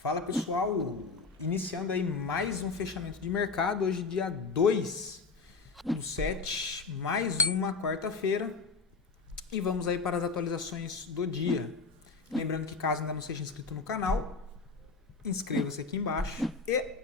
Fala pessoal, iniciando aí mais um fechamento de mercado, hoje dia 2/7, mais uma quarta-feira e vamos aí para as atualizações do dia. Lembrando que caso ainda não seja inscrito no canal, inscreva-se aqui embaixo e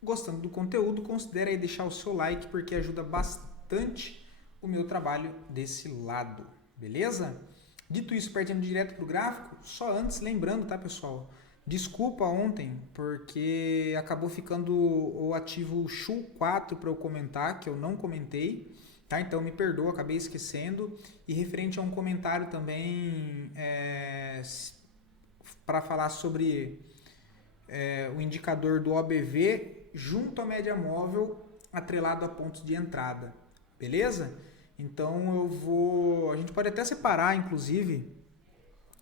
gostando do conteúdo, considere aí deixar o seu like porque ajuda bastante o meu trabalho desse lado, beleza? Dito isso, partindo direto para o gráfico, só antes lembrando, tá pessoal? Desculpa ontem, porque acabou ficando o ativo SHU-4 para eu comentar, que eu não comentei, tá? Então me perdoa, acabei esquecendo. E referente a um comentário também para falar sobre o indicador do OBV junto à média móvel atrelado a pontos de entrada, beleza? Então a gente pode até separar, inclusive,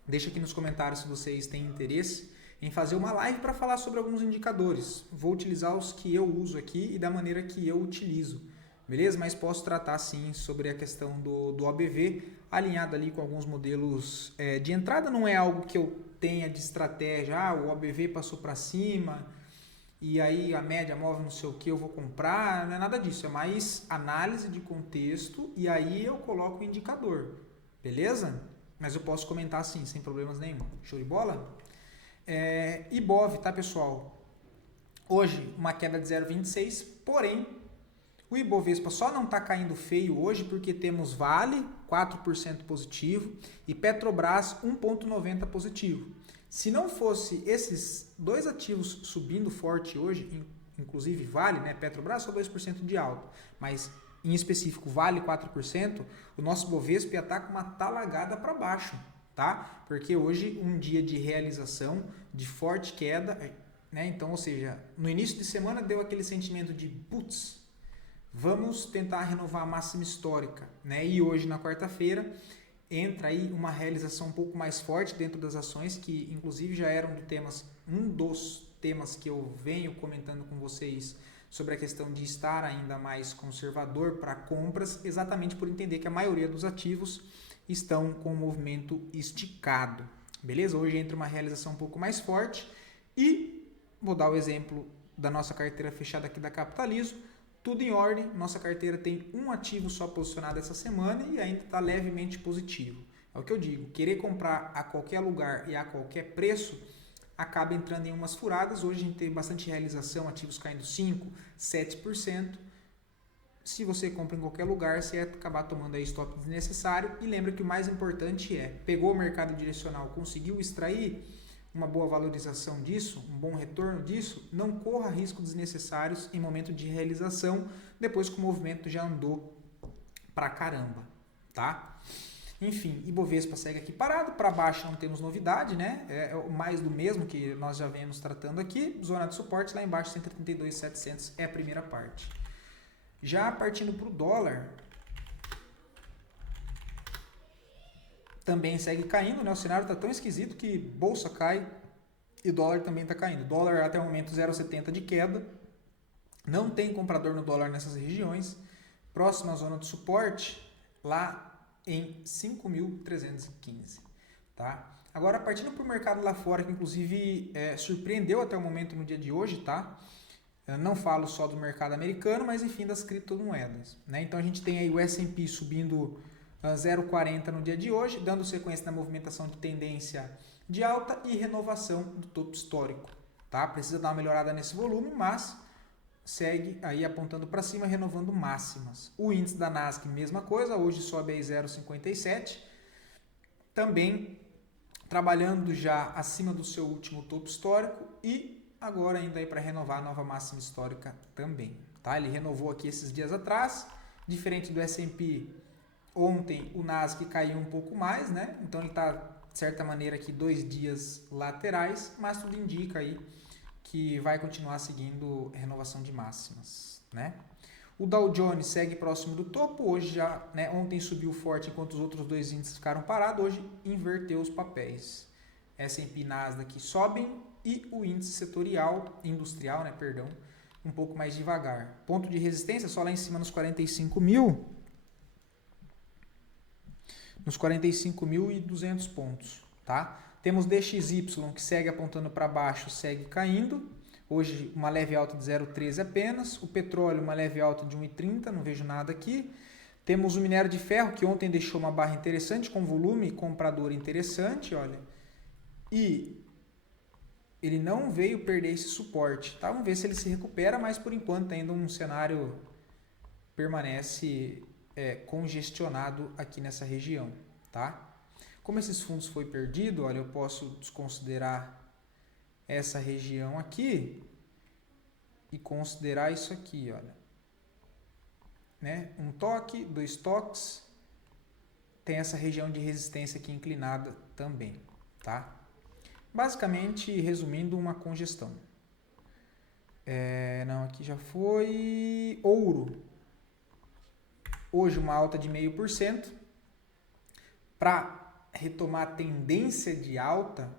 deixa aqui nos comentários se vocês têm interesse em fazer uma live para falar sobre alguns indicadores. Vou utilizar os que eu uso aqui e da maneira que eu utilizo, beleza? Mas posso tratar sim sobre a questão do OBV, alinhado ali com alguns modelos de entrada. Não é algo que eu tenha de estratégia, o OBV passou para cima e aí a média móvel não sei o que eu vou comprar, não é nada disso, é mais análise de contexto e aí eu coloco o indicador, beleza? Mas eu posso comentar sim, sem problemas nenhum. Show de bola? Ibov, tá pessoal? Hoje uma queda de 0,26, porém o Ibovespa só não está caindo feio hoje porque temos Vale 4% positivo e Petrobras 1,90 positivo. Se não fosse esses dois ativos subindo forte hoje, inclusive Vale, né, Petrobras só 2% de alta, mas em específico Vale 4%, o nosso Ibovespa ia estar com uma talagada para baixo, tá? Porque hoje um dia de realização, de forte queda, né? Então, ou seja, no início de semana deu aquele sentimento de putz, vamos tentar renovar a máxima histórica, né? E hoje na quarta-feira entra aí uma realização um pouco mais forte dentro das ações, que inclusive já eram um dos temas que eu venho comentando com vocês sobre a questão de estar ainda mais conservador para compras, exatamente por entender que a maioria dos ativos estão com o movimento esticado, beleza? Hoje entra uma realização um pouco mais forte e vou dar o exemplo da nossa carteira fechada aqui da Capitalizo. Tudo em ordem, nossa carteira tem um ativo só posicionado essa semana e ainda está levemente positivo. É o que eu digo, querer comprar a qualquer lugar e a qualquer preço acaba entrando em umas furadas. Hoje a gente tem bastante realização, ativos caindo 5%, 7%. Se você compra em qualquer lugar, você vai acabar tomando aí stop desnecessário. E lembra que o mais importante pegou o mercado direcional, conseguiu extrair uma boa valorização disso, um bom retorno disso, não corra riscos desnecessários em momento de realização, depois que o movimento já andou pra caramba, tá? Enfim, Ibovespa segue aqui parado, para baixo não temos novidade, né? É mais do mesmo que nós já vemos tratando aqui, zona de suporte lá embaixo, 132.700 é a primeira parte. Já partindo para o dólar, também segue caindo, né? O cenário está tão esquisito que bolsa cai e dólar também está caindo. Dólar até o momento 0,70 de queda. Não tem comprador no dólar nessas regiões. Próxima zona de suporte lá em 5.315, tá? Agora partindo para o mercado lá fora, que inclusive surpreendeu até o momento no dia de hoje, tá? Eu não falo só do mercado americano, mas enfim das criptomoedas, né? Então a gente tem aí o S&P subindo 0,40 no dia de hoje, dando sequência na movimentação de tendência de alta e renovação do topo histórico, tá? Precisa dar uma melhorada nesse volume, mas segue aí apontando para cima, renovando máximas. O índice da Nasdaq, mesma coisa, hoje sobe aí 0,57, também trabalhando já acima do seu último topo histórico e agora ainda aí para renovar a nova máxima histórica também, tá? Ele renovou aqui esses dias atrás, diferente do S&P. Ontem o Nasdaq caiu um pouco mais, né? Então ele está, de certa maneira, aqui 2 dias laterais, mas tudo indica aí que vai continuar seguindo renovação de máximas, né? O Dow Jones segue próximo do topo, hoje já, né? Ontem subiu forte enquanto os outros dois índices ficaram parados, hoje inverteu os papéis. S&P e Nasdaq sobem e o índice setorial, industrial, né? Perdão, um pouco mais devagar. Ponto de resistência só lá em cima nos 45 mil. Nos 45.200 pontos, tá? Temos DXY que segue apontando para baixo, segue caindo. Hoje uma leve alta de 0,13 apenas. O petróleo uma leve alta de 1,30, não vejo nada aqui. Temos o minério de ferro que ontem deixou uma barra interessante com volume comprador interessante, olha. E ele não veio perder esse suporte, tá? Vamos ver se ele se recupera, mas por enquanto ainda um cenário permanece congestionado aqui nessa região, tá? Como esses fundos foi perdido, olha, eu posso desconsiderar essa região aqui e considerar isso aqui, olha. Né? Um toque, 2 toques, tem essa região de resistência aqui inclinada também, tá? Basicamente, resumindo, uma congestão. Não, aqui já foi. Ouro. Hoje uma alta de 0,5%. Para retomar a tendência de alta,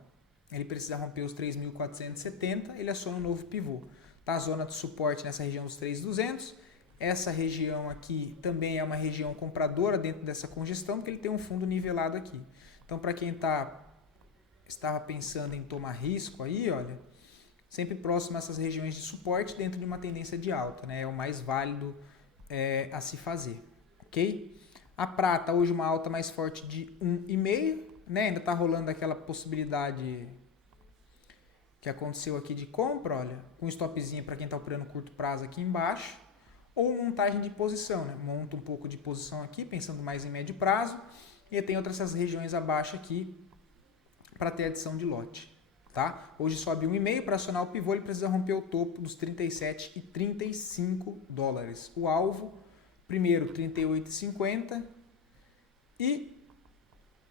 ele precisa romper os 3.470, ele aciona um novo pivô. Tá? A zona de suporte nessa região dos 3.200. Essa região aqui também é uma região compradora dentro dessa congestão, porque ele tem um fundo nivelado aqui. Então, para quem estava pensando em tomar risco aí, olha, sempre próximo a essas regiões de suporte dentro de uma tendência de alta, né? É o mais válido a se fazer, ok? A prata hoje uma alta mais forte de 1,5, né? Ainda está rolando aquela possibilidade que aconteceu aqui de compra, olha, com stopzinho para quem está operando curto prazo aqui embaixo, ou montagem de posição, né? Monta um pouco de posição aqui, pensando mais em médio prazo, e tem outras essas regiões abaixo aqui para ter adição de lote, tá? Hoje sobe 1,5, para acionar o pivô ele precisa romper o topo dos 37,35 dólares. O alvo, primeiro 38,50 e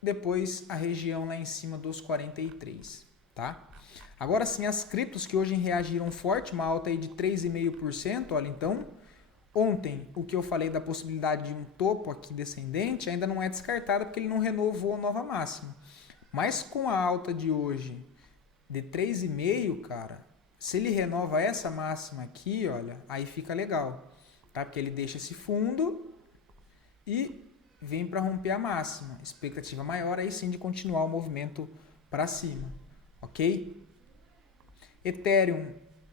depois a região lá em cima dos 43, tá? Agora sim, as criptos que hoje reagiram forte, uma alta aí de 3,5%, olha, então, ontem o que eu falei da possibilidade de um topo aqui descendente ainda não é descartada porque ele não renovou a nova máxima. Mas com a alta de hoje de 3,5, cara, se ele renova essa máxima aqui, olha, aí fica legal, tá? Porque ele deixa esse fundo e vem para romper a máxima. Expectativa maior aí sim de continuar o movimento para cima, ok? Ethereum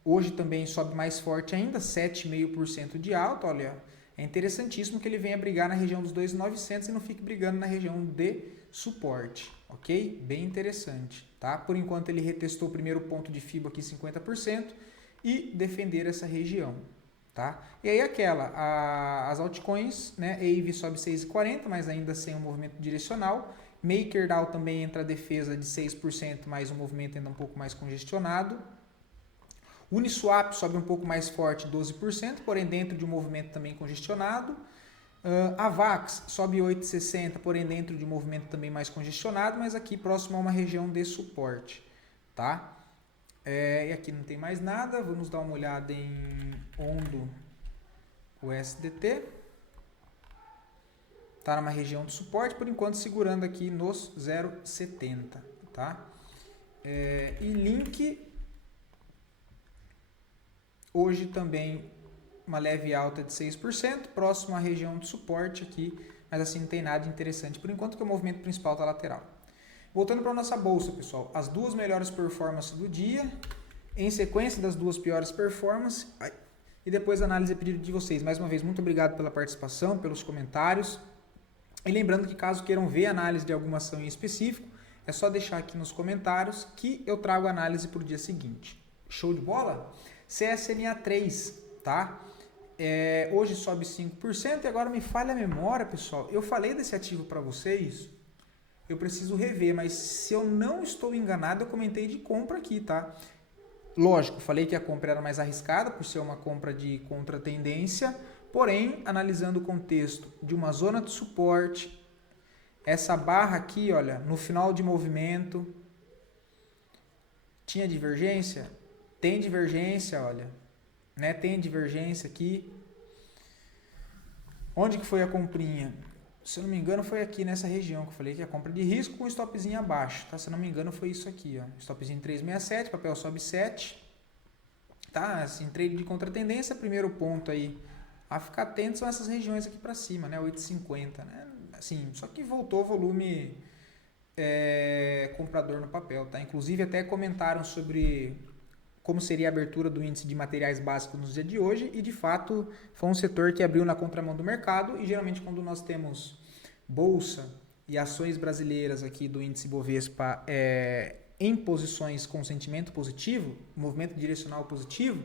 hoje também sobe mais forte ainda, 7,5% de alta, olha, é interessantíssimo que ele venha brigar na região dos 2.900 e não fique brigando na região de suporte, ok? Bem interessante, tá? Por enquanto ele retestou o primeiro ponto de FIBO aqui 50% e defender essa região, tá? E aí as altcoins, né? AVE sobe 6,40, mas ainda sem um movimento direcional. MakerDAO também entra a defesa de 6%, mas um movimento ainda um pouco mais congestionado. Uniswap sobe um pouco mais forte, 12%, porém dentro de um movimento também congestionado. A VAX sobe 8,60, porém dentro de um movimento também mais congestionado, mas aqui próximo a uma região de suporte, tá? E aqui não tem mais nada, vamos dar uma olhada em Ondo, o SDT. Tá numa região de suporte, por enquanto segurando aqui nos 0,70, tá? E Link, hoje também uma leve alta de 6%, próximo à região de suporte aqui, mas assim não tem nada interessante por enquanto, que o movimento principal está lateral. Voltando para a nossa bolsa, pessoal, as duas melhores performances do dia, em sequência das duas piores performances, e depois a análise a pedido de vocês. Mais uma vez, muito obrigado pela participação, pelos comentários, e lembrando que caso queiram ver a análise de alguma ação em específico, é só deixar aqui nos comentários que eu trago a análise para o dia seguinte. Show de bola? CSNA3, tá? Hoje sobe 5% e agora me falha a memória, pessoal. Eu falei desse ativo para vocês, eu preciso rever, mas se eu não estou enganado, eu comentei de compra aqui, tá? Lógico, falei que a compra era mais arriscada por ser uma compra de contratendência, porém, analisando o contexto de uma zona de suporte, essa barra aqui, olha, no final de movimento, tinha divergência? Tem divergência, olha, né? Tem divergência aqui. Onde que foi a comprinha? Se eu não me engano, foi aqui nessa região que eu falei que é a compra de risco com stopzinho abaixo, tá? Se eu não me engano, foi isso aqui, ó. Stopzinho 3,67, papel sobe 7. Tá? Assim, trade de contratendência, primeiro ponto aí a ficar atento são essas regiões aqui para cima, né? 8,50, né? Assim, só que voltou volume comprador no papel, tá? Inclusive até comentaram sobre como seria a abertura do índice de materiais básicos nos dias de hoje e de fato foi um setor que abriu na contramão do mercado e geralmente quando nós temos bolsa e ações brasileiras aqui do índice Bovespa em posições com sentimento positivo, movimento direcional positivo,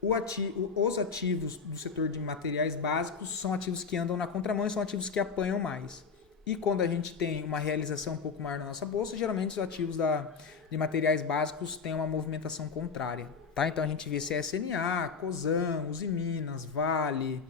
os ativos do setor de materiais básicos são ativos que andam na contramão e são ativos que apanham mais. E quando a gente tem uma realização um pouco maior na nossa bolsa, geralmente os ativos de materiais básicos têm uma movimentação contrária. Tá? Então a gente vê CSNA, Cosan, Usiminas, Vale,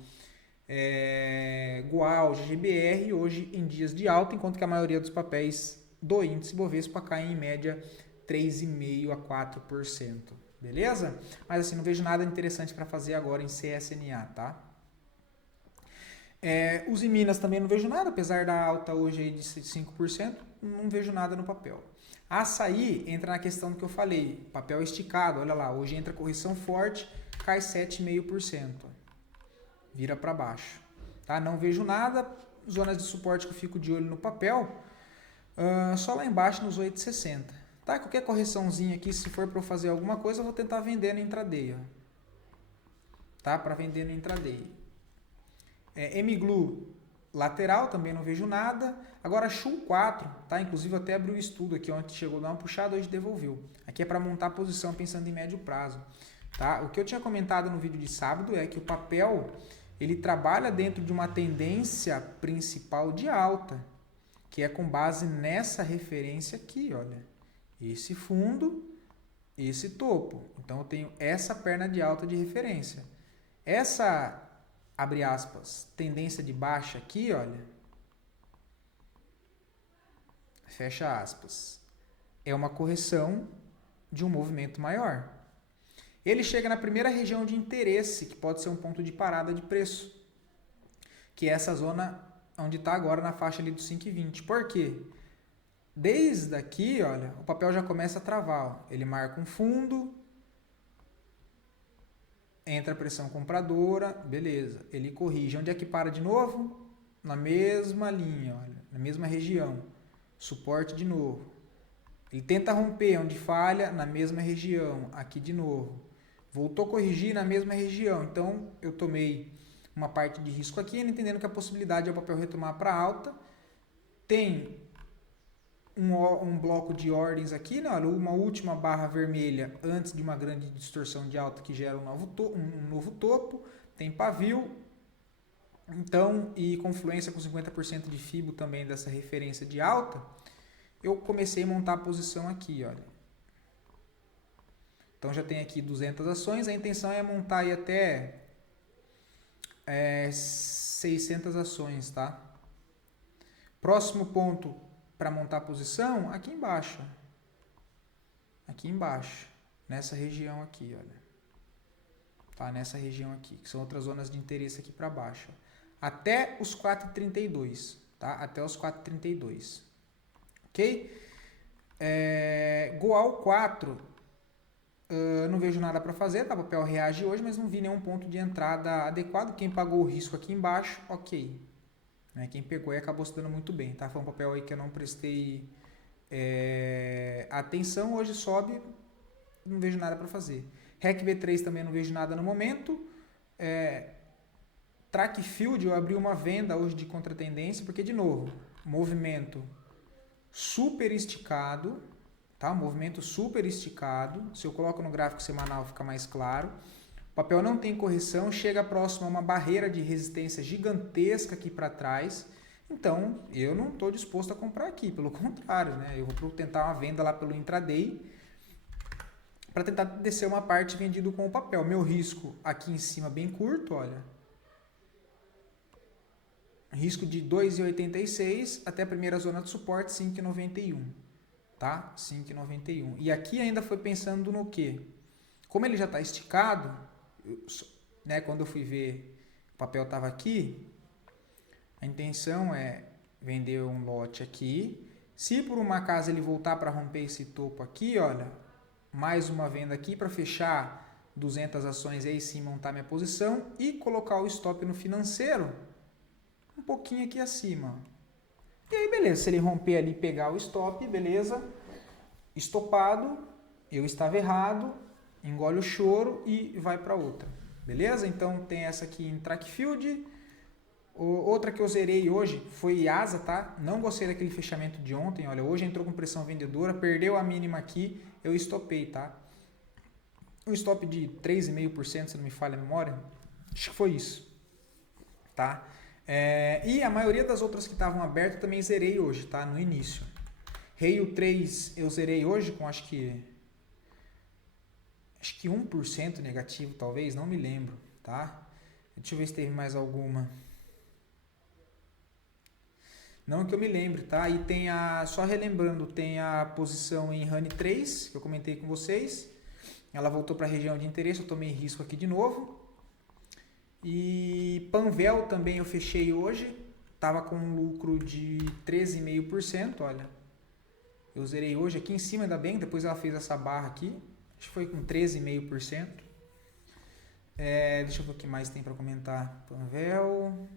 Goal, GGBR hoje em dias de alta, enquanto que a maioria dos papéis do índice Bovespa caem em média 3,5% a 4%. Beleza? Mas assim, não vejo nada interessante para fazer agora em CSNA, tá? Os em Minas também não vejo nada, apesar da alta hoje aí de 5%, não vejo nada no papel. Açaí entra na questão do que eu falei, papel esticado, olha lá, hoje entra correção forte, cai 7,5%, vira para baixo. Tá? Não vejo nada, zonas de suporte que eu fico de olho no papel, só lá embaixo nos 8,60. Tá? Qualquer correçãozinha aqui, se for para eu fazer alguma coisa, eu vou tentar vender no intraday. Ó. Tá? Para vender no intraday. MGLU lateral, também não vejo nada. Agora SHU 4, tá? Inclusive eu até abri o estudo aqui, ontem chegou a dar uma puxada, hoje devolveu. Aqui é para montar a posição pensando em médio prazo. Tá? O que eu tinha comentado no vídeo de sábado é que o papel ele trabalha dentro de uma tendência principal de alta, que é com base nessa referência aqui, olha. Esse fundo, esse topo. Então eu tenho essa perna de alta de referência. Essa abre aspas, tendência de baixa aqui, olha, fecha aspas, é uma correção de um movimento maior. Ele chega na primeira região de interesse, que pode ser um ponto de parada de preço, que é essa zona onde está agora na faixa ali dos 5,20. Por quê? Desde aqui, olha, o papel já começa a travar. Ó. Ele marca um fundo, entra a pressão compradora, beleza. Ele corrige. Onde é que para de novo? Na mesma linha, olha, na mesma região. Suporte de novo. Ele tenta romper onde falha, na mesma região. Aqui de novo. Voltou a corrigir na mesma região. Então, eu tomei uma parte de risco aqui, entendendo que a possibilidade é o papel retomar para alta. Tem um bloco de ordens aqui, né? Uma última barra vermelha antes de uma grande distorção de alta que gera um novo topo, tem pavio, então, e confluência com 50% de FIBO também dessa referência de alta, eu comecei a montar a posição aqui, olha. Então já tem aqui 200 ações, a intenção é montar aí até 600 ações, tá? Próximo ponto para montar a posição, aqui embaixo. Aqui embaixo. Nessa região aqui, olha. Tá? Nessa região aqui, que são outras zonas de interesse aqui para baixo. Até os 4,32. Tá? Até os 4,32. Ok? Goal 4. Não vejo nada para fazer, tá? O papel reage hoje, mas não vi nenhum ponto de entrada adequado. Quem pagou o risco aqui embaixo, ok. Quem pegou e acabou se dando muito bem, tá? Foi um papel aí que eu não prestei atenção, hoje sobe, não vejo nada para fazer. REC V3 também não vejo nada no momento. Trackfield, eu abri uma venda hoje de contratendência, porque de novo, movimento super esticado, tá? Movimento super esticado, se eu coloco no gráfico semanal fica mais claro. O papel não tem correção, chega próximo a uma barreira de resistência gigantesca aqui para trás. Então, eu não estou disposto a comprar aqui, pelo contrário, né? Eu vou tentar uma venda lá pelo intraday para tentar descer uma parte vendido com o papel. Meu risco aqui em cima bem curto, olha. Risco de 2,86 até a primeira zona de suporte, 5,91. Tá? 5,91. E aqui ainda foi pensando no quê? Como ele já está esticado, né, quando eu fui ver o papel estava aqui, a intenção é vender um lote aqui. Se por uma acaso ele voltar para romper esse topo aqui, olha, mais uma venda aqui para fechar 200 ações e aí sim montar minha posição e colocar o stop no financeiro um pouquinho aqui acima. E aí, beleza, se ele romper ali e pegar o stop, beleza, estopado, eu estava errado, engole o choro e vai para outra. Beleza? Então tem essa aqui em track field. Outra que eu zerei hoje foi asa, tá? Não gostei daquele fechamento de ontem. Olha, hoje entrou com pressão vendedora, perdeu a mínima aqui, eu estopei, tá? Um stop de 3,5%, se não me falha a memória. Acho que foi isso, tá? E a maioria das outras que estavam abertas eu também zerei hoje, tá? No início. Rail 3 eu zerei hoje com acho que 1% negativo, talvez, não me lembro, tá? Deixa eu ver se teve mais alguma. Não que eu me lembre, tá? E tem só relembrando, tem a posição em Honey 3, que eu comentei com vocês. Ela voltou para a região de interesse, eu tomei risco aqui de novo. E Panvel também eu fechei hoje, tava com um lucro de 13,5%, olha. Eu zerei hoje aqui em cima, ainda bem, depois ela fez essa barra aqui. Acho que foi com 13,5%. Deixa eu ver o que mais tem para comentar. Panvel.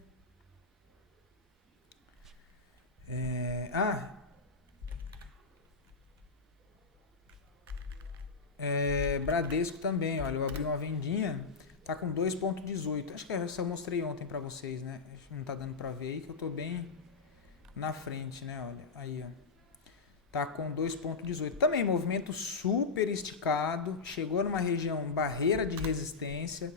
Bradesco também, olha, eu abri uma vendinha, tá com 2,18. Acho que essa eu mostrei ontem para vocês, né? Não tá dando para ver aí que eu tô bem na frente, né? Olha, aí, ó. Tá com 2,18. Também movimento super esticado, chegou numa região barreira de resistência,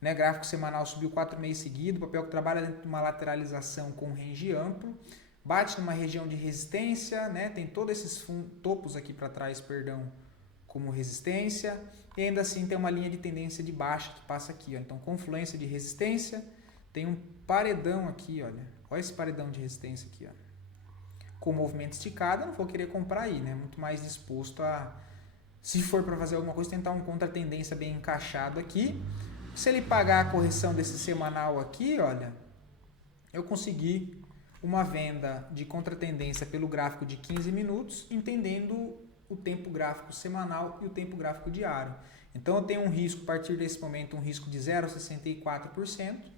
né? Gráfico semanal subiu 4 meses seguidos, papel que trabalha dentro de uma lateralização com range amplo, bate numa região de resistência, né? Tem todos esses topos aqui para trás, perdão, como resistência, e ainda assim tem uma linha de tendência de baixa que passa aqui, ó. Então confluência de resistência, tem um paredão aqui, olha esse paredão de resistência aqui, ó. Com movimento esticado, eu não vou querer comprar aí, né? Muito mais disposto a, se for para fazer alguma coisa, tentar um contra-tendência bem encaixado aqui. Se ele pagar a correção desse semanal aqui, olha, eu consegui uma venda de contra-tendência pelo gráfico de 15 minutos, entendendo o tempo gráfico semanal e o tempo gráfico diário. Então eu tenho um risco, a partir desse momento, um risco de 0,64%,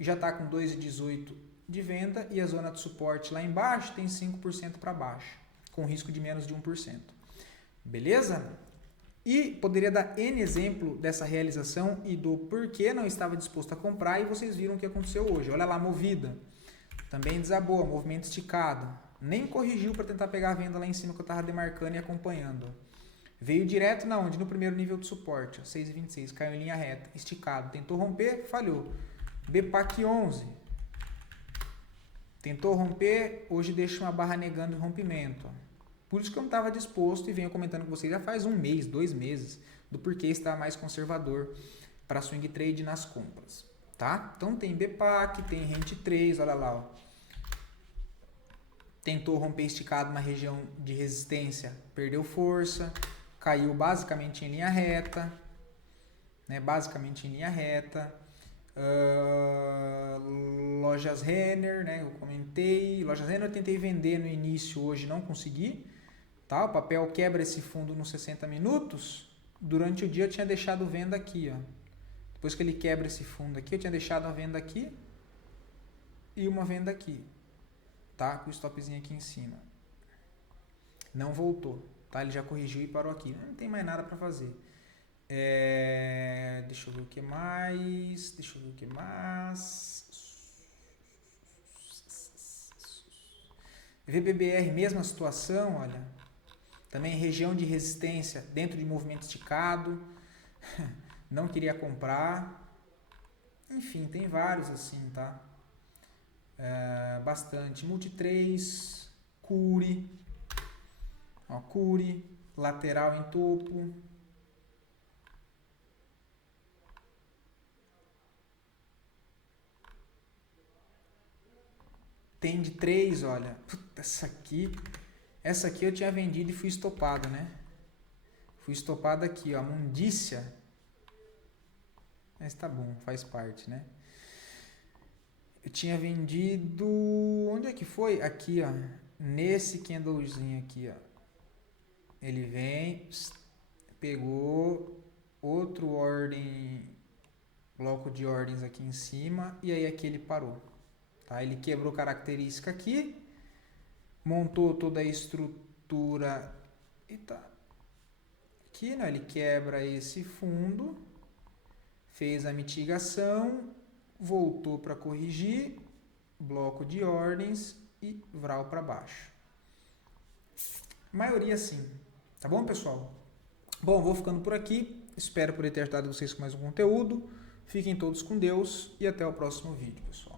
já está com 2,18% de venda, e a zona de suporte lá embaixo tem 5% para baixo, com risco de menos de 1%. Beleza? E poderia dar N exemplo dessa realização e do porquê não estava disposto a comprar, e vocês viram o que aconteceu hoje. Olha lá, Movida, também desabou, movimento esticado, nem corrigiu para tentar pegar a venda lá em cima que eu estava demarcando e acompanhando. Veio direto na onde? No primeiro nível de suporte, 6,26, caiu em linha reta, esticado, tentou romper, falhou. BPAC 11, tentou romper, hoje deixa uma barra negando o rompimento. Por isso que eu não estava disposto, e venho comentando com vocês já faz 1 mês, 2 meses, do porquê estar mais conservador para swing trade nas compras, tá? Então tem BPAC, tem Rente 3, olha lá, ó. Tentou romper esticado na região de resistência, perdeu força, caiu basicamente em linha reta, né? Basicamente em linha reta. Lojas Renner, né? Eu comentei. Lojas Renner eu tentei vender no início, hoje não consegui. Tá? O papel quebra esse fundo nos 60 minutos. Durante o dia eu tinha deixado venda aqui, ó. Depois que ele quebra esse fundo aqui, eu tinha deixado uma venda aqui e uma venda aqui, tá? Com o stopzinho aqui em cima. Não voltou, tá? Ele já corrigiu e parou aqui. Não tem mais nada para fazer. Deixa eu ver o que mais. VBBR, mesma situação, olha. Também região de resistência dentro de movimento esticado. Não queria comprar. Enfim, tem vários assim, tá? Bastante. Multi 3, Curi. Ó, Curi, lateral em topo. Tem de 3, olha. Puta, essa aqui eu tinha vendido e fui estopado, né? Fui estopado aqui, ó. Mundícia. Mas tá bom, faz parte, né? Eu tinha vendido... Onde é que foi? Aqui, ó. Nesse candlezinho aqui, ó. Ele vem, pegou outro ordem, bloco de ordens aqui em cima, e aí aqui ele parou. Tá? Ele quebrou característica aqui, montou toda a estrutura. Eita. Aqui, né? Ele quebra esse fundo, fez a mitigação, voltou para corrigir, bloco de ordens e vral para baixo. A maioria sim. Tá bom, pessoal? Bom, vou ficando por aqui. Espero poder ter ajudado vocês com mais um conteúdo. Fiquem todos com Deus e até o próximo vídeo, pessoal.